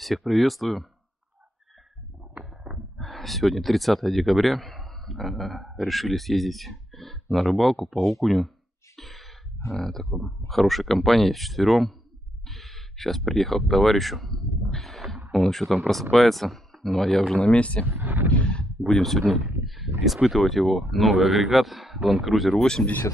Всех приветствую. Сегодня 30 декабря. Решили съездить на рыбалку по окуню. Такой хорошей компанией, вчетвером. Сейчас приехал к товарищу. Он еще там просыпается. Ну а я уже на месте. Будем сегодня испытывать его новый агрегат Land Cruiser 80.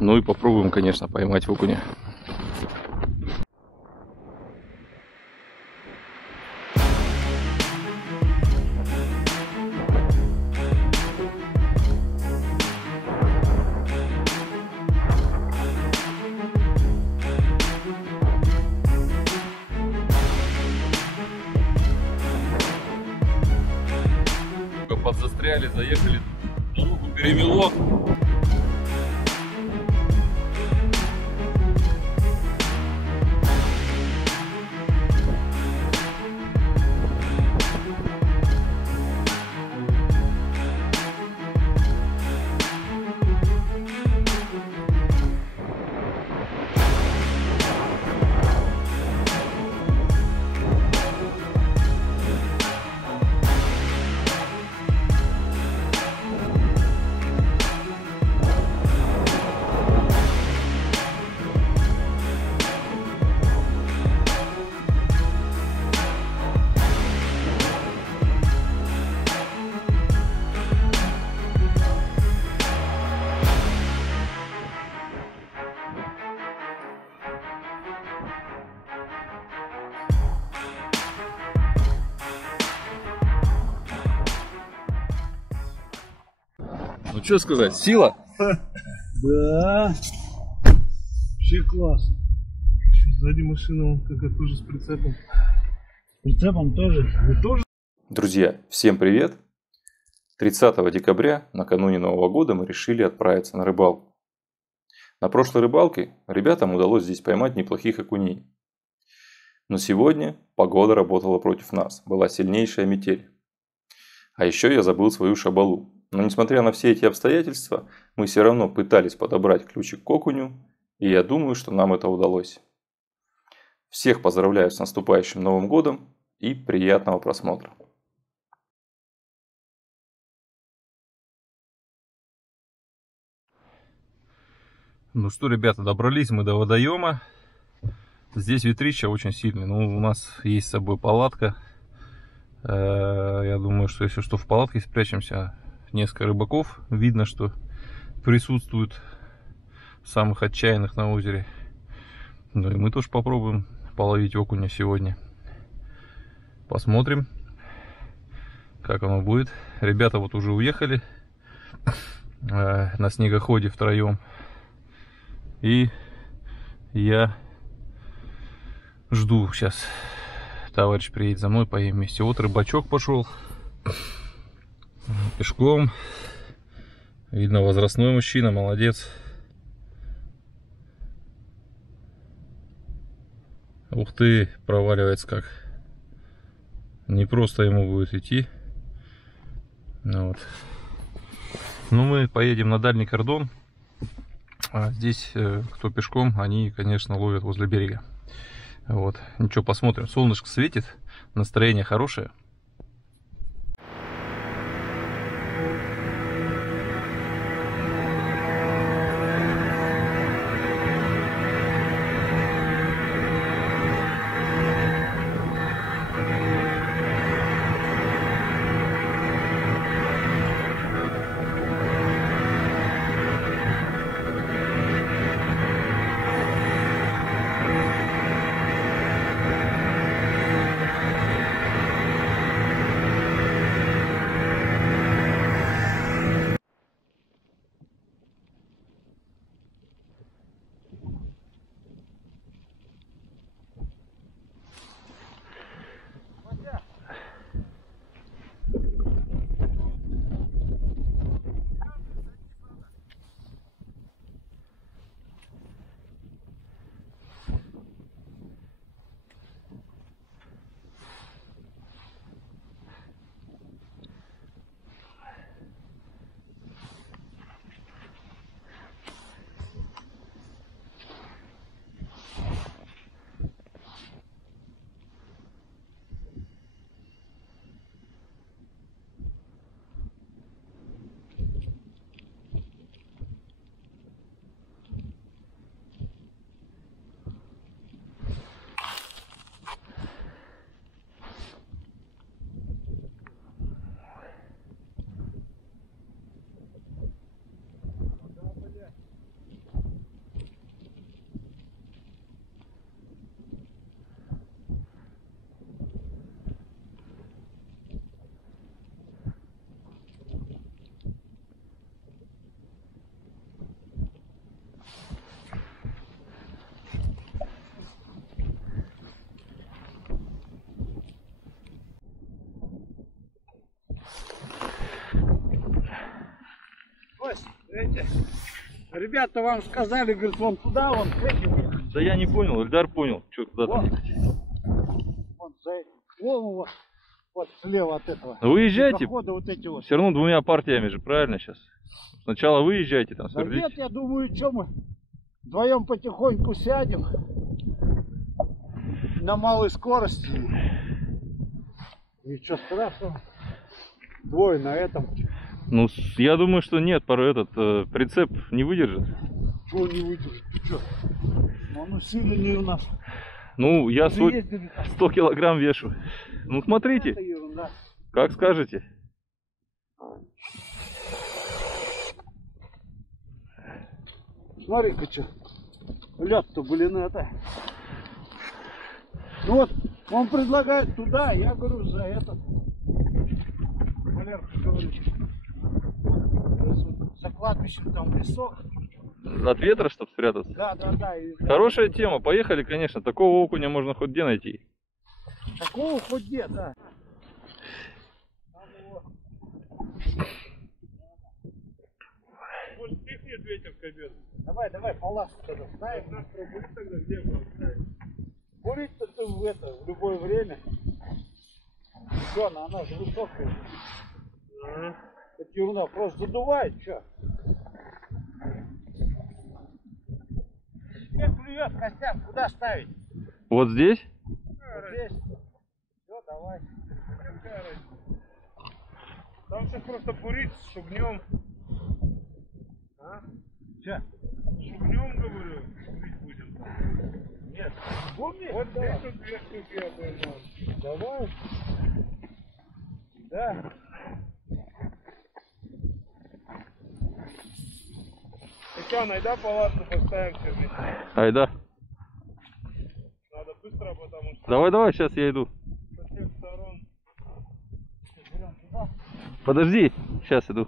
Ну и попробуем, конечно, поймать окуня. Подзастряли, заехали, дорогу перемело. Ну что сказать, сила? Да, вообще классно. Сзади машина какая-то тоже с прицепом. С прицепом тоже? Вы тоже? Друзья, всем привет! 30 декабря, накануне Нового года, мы решили отправиться на рыбалку. На прошлой рыбалке ребятам удалось здесь поймать неплохих окуней. Но сегодня погода работала против нас, была сильнейшая метель. А еще я забыл свою шабалу. Но несмотря на все эти обстоятельства, мы все равно пытались подобрать ключик к окуню, и я думаю, что нам это удалось. Всех поздравляю с наступающим Новым годом и приятного просмотра. Ну что, ребята, добрались мы до водоема. Здесь ветрище очень сильный. Ну, у нас есть с собой палатка. Я думаю, что если что, в палатке спрячемся. Несколько рыбаков. Видно, что присутствуют самых отчаянных на озере. Ну и мы тоже попробуем половить окуня сегодня. Посмотрим, как оно будет. Ребята вот уже уехали на снегоходе втроем. И я жду, сейчас товарищ приедет за мной, поедем вместе. Вот рыбачок пошел пешком. Видно, возрастной мужчина, молодец. Ух ты, проваливается как. Не просто ему будет идти. Вот. Ну, мы поедем на дальний кордон. А здесь, кто пешком, они, конечно, ловят возле берега. Вот. Ничего, посмотрим. Солнышко светит, настроение хорошее. Вась, эти, ребята вам сказали, говорит, вон туда, вон к этим. Да я не понял, Эльдар понял, что куда там. Вон за этим. Вон, вот слева от этого. Выезжайте. Вот эти вот. Все равно двумя партиями же, правильно сейчас? Сначала выезжайте там, Да свердите. нет, я думаю, что мы вдвоем потихоньку сядем на малой скорости. Ничего страшного. Двое на этом. Ну, я думаю, что нет, этот прицеп не выдержит. Чего не выдержит? Что? Он усиленный у нас. Ну, я Мы ездили там. 100 килограмм вешу. Ну, смотрите, Это ерунда. как скажете. Смотри-ка, что. Лед-то, блин, это. Ну вот, он предлагает туда, я говорю, за этот. Валерка говорит, за кладбищем там лесок. От ветра, чтобы спрятаться? Да. Хорошая тема, поехали, конечно. Такого окуня можно хоть где найти. Такого хоть где, да. Может, пихнет ветер к обеду? Давай, палатку тогда ставим. Нас пробудит тогда, где будем ставить? Курить-то ты в любое время. Все, она же высокая. Это ерунда, просто задувает, что? Привет, Костян, куда ставить? Вот здесь? Вот здесь. Все, давай. Какая разница? Там сейчас просто курить с шугнем. А? Че? С шугнем, говорю, курить будем там. Нет. Помни? Вот здесь вот 2 штуки я поймал. Давай. Да. Ну что, найда палатку поставим все вместе. Айда. Надо быстро, потому что Давай, сейчас я иду. со всех сторон. Подожди, сейчас иду.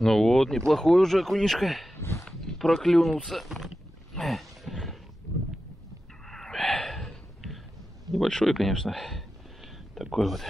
Ну вот, неплохой уже окунишка проклюнулся. Небольшой, конечно, такой вот.